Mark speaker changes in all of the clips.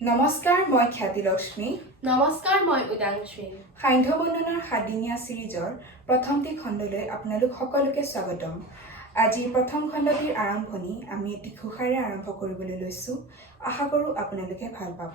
Speaker 1: নমস্কাৰ মই খ্যাতিলক্ষ্মী
Speaker 2: নমস্কাৰ মই উদাংশ্ৰী।
Speaker 1: সান্ধ্য বন্দনাৰ সাতদিনীয়া ছিৰিজৰ প্ৰথমটি খণ্ডলৈ আপোনালোক সকলোকে স্বাগতম। আজিৰ প্ৰথম খণ্ডটিৰ আৰম্ভণি আমি এটি ঘোষাৰে আৰম্ভ কৰিবলৈ লৈছোঁ। আশা কৰোঁ আপোনালোকে ভাল পাব।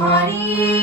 Speaker 1: Hari